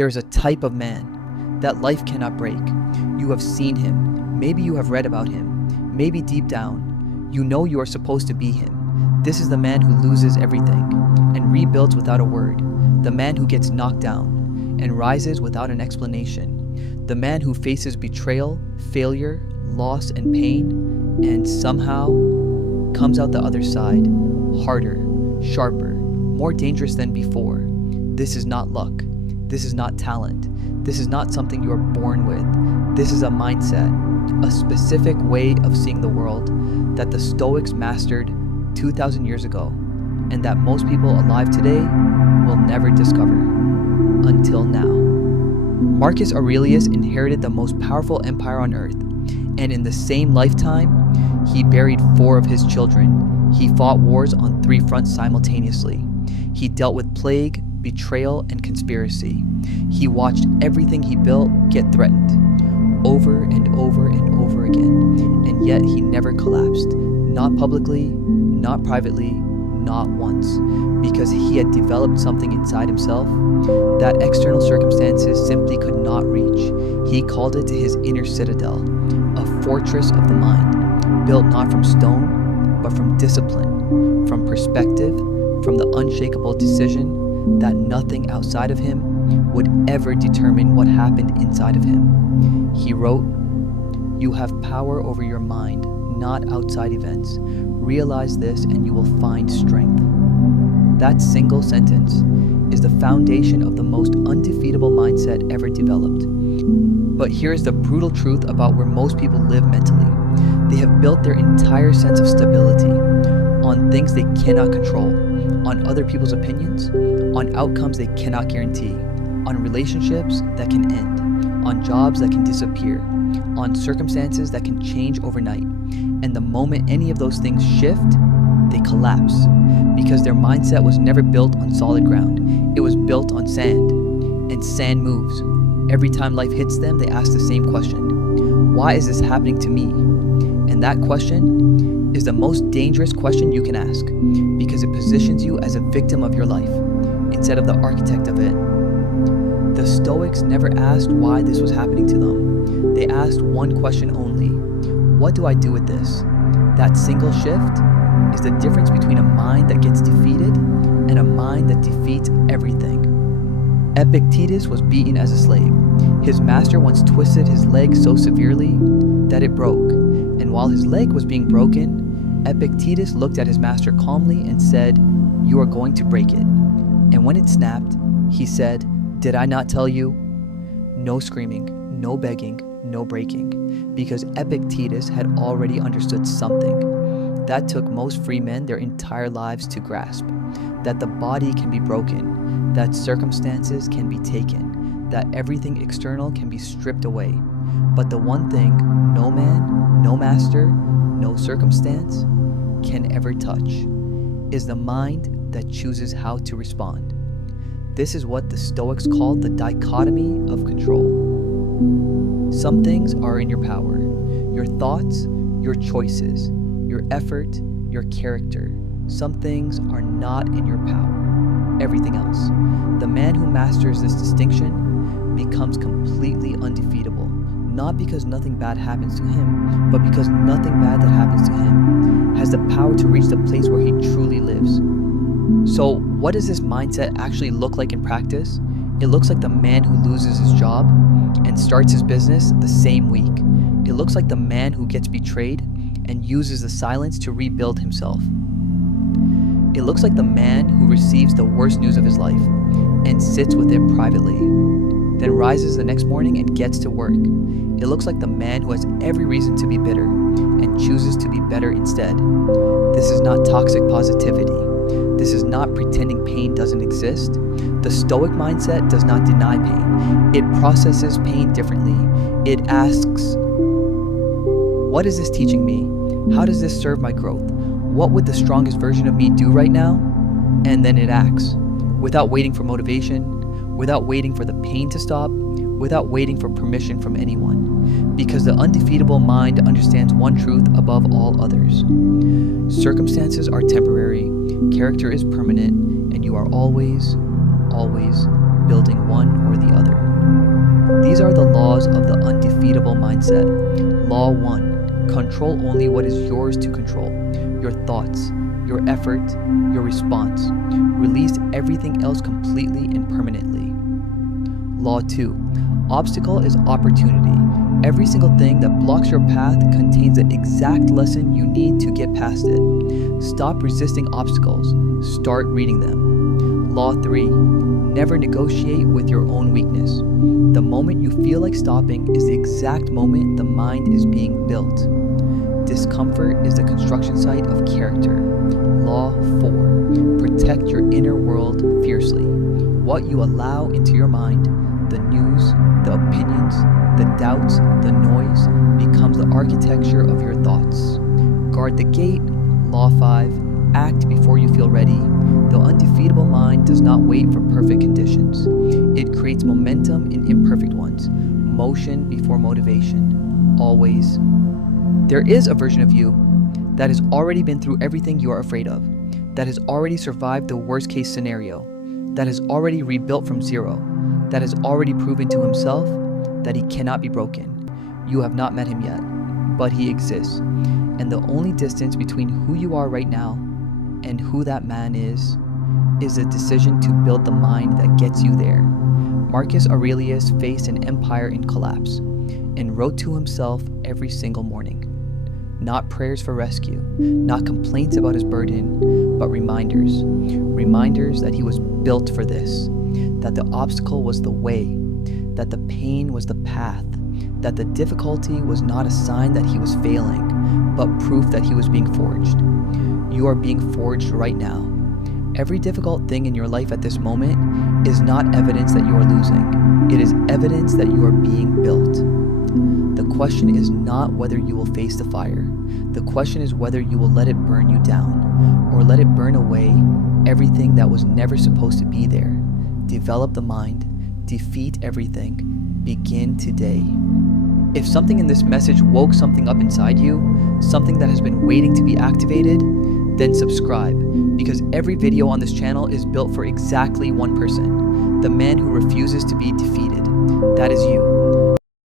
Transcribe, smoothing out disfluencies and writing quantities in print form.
There is a type of man that life cannot break. You have seen him. Maybe you have read about him. Maybe deep down, you know you are supposed to be him. This is the man who loses everything and rebuilds without a word. The man who gets knocked down and rises without an explanation. The man who faces betrayal, failure, loss, and pain, and somehow comes out the other side, harder, sharper, more dangerous than before. This is not luck. This is not talent. This is not something you are born with. This is a mindset, a specific way of seeing the world that the Stoics mastered 2,000 years ago, and that most people alive today will never discover, until now. Marcus Aurelius inherited the most powerful empire on earth, and in the same lifetime, he buried 4 of his children. He fought wars on 3 fronts simultaneously. He dealt with plague, betrayal, and conspiracy. He watched everything he built get threatened, over and over and over again, and yet he never collapsed, not publicly, not privately, not once, because he had developed something inside himself that external circumstances simply could not reach. He called it his inner citadel, a fortress of the mind, built not from stone, but from discipline, from perspective, from the unshakable decision that nothing outside of him would ever determine what happened inside of him. He wrote, "You have power over your mind, not outside events. Realize this and you will find strength." That single sentence is the foundation of the most undefeatable mindset ever developed. But here's the brutal truth about where most people live mentally. They have built their entire sense of stability on things they cannot control, on other people's opinions, on outcomes they cannot guarantee, on relationships that can end, on jobs that can disappear, on circumstances that can change overnight. And the moment any of those things shift, they collapse, because their mindset was never built on solid ground. It was built on sand, and sand moves. Every time life hits them, they ask the same question: why is this happening to me? And that question is the most dangerous question you can ask, because it positions you as a victim of your life instead of the architect of it. The Stoics never asked why this was happening to them. They asked one question only: what do I do with this? That single shift is the difference between a mind that gets defeated and a mind that defeats everything. Epictetus was beaten as a slave. His master once twisted his leg so severely that it broke. And while his leg was being broken, Epictetus looked at his master calmly and said, "You are going to break it." And when it snapped, he said, "Did I not tell you?" No screaming, no begging, no breaking, because Epictetus had already understood something that took most free men their entire lives to grasp: that the body can be broken, that circumstances can be taken, that everything external can be stripped away. But the one thing no man, no master, no circumstance can ever touch is the mind that chooses how to respond. This is what the Stoics called the dichotomy of control. Some things are in your power: your thoughts, your choices, your effort, your character. Some things are not in your power. Everything else. The man who masters this distinction becomes completely undefeatable, not because nothing bad happens to him, but because nothing bad that happens to him has the power to reach the place where he truly lives. So what does this mindset actually look like in practice? It looks like the man who loses his job and starts his business the same week. It looks like the man who gets betrayed and uses the silence to rebuild himself. It looks like the man who receives the worst news of his life and sits with it privately, then rises the next morning and gets to work. It looks like the man who has every reason to be bitter and chooses to be better instead. This is not toxic positivity. This is not pretending pain doesn't exist. The Stoic mindset does not deny pain. It processes pain differently. It asks, what is this teaching me? How does this serve my growth? What would the strongest version of me do right now? And then it acts, without waiting for motivation, without waiting for the pain to stop, without waiting for permission from anyone. Because the undefeatable mind understands one truth above all others: circumstances are temporary, character is permanent, and you are always, always building one or the other. laws of the undefeatable mindset. Law 1. Control only what is yours to control. Your thoughts, your effort, your response. Release everything else completely and permanently. Law 2. Obstacle is opportunity. Every single thing that blocks your path contains the exact lesson you need to get past it. Stop resisting obstacles. Start reading them. Law 3. Never negotiate with your own weakness. The moment you feel like stopping is the exact moment the mind is being built. Discomfort is the construction site of character. Law 4. Protect your inner world fiercely. What you allow into your mind, the news, the opinions, the doubts, the noise, becomes the architecture of your thoughts. Guard the gate. Law 5. Act before you feel ready. The undefeatable mind does not wait for perfect conditions. It creates momentum in imperfect ones. Motion before motivation. Always. There is a version of you that has already been through everything you are afraid of, that has already survived the worst case scenario, that has already rebuilt from zero, that has already proven to himself that he cannot be broken. You have not met him yet, but he exists. And the only distance between who you are right now and who that man is a decision to build the mind that gets you there. Marcus Aurelius faced an empire in collapse and wrote to himself every single morning. Not prayers for rescue, not complaints about his burden, but reminders. Reminders that he was built for this, that the obstacle was the way, that the pain was the path, that the difficulty was not a sign that he was failing, but proof that he was being forged. You are being forged right now. Every difficult thing in your life at this moment is not evidence that you are losing. It is evidence that you are being built. The question is not whether you will face the fire. The question is whether you will let it burn you down, or let it burn away everything that was never supposed to be there. Develop the mind. Defeat everything. Begin today. If something in this message woke something up inside you, something that has been waiting to be activated, then subscribe, because every video on this channel is built for exactly one person, the man who refuses to be defeated. That is you.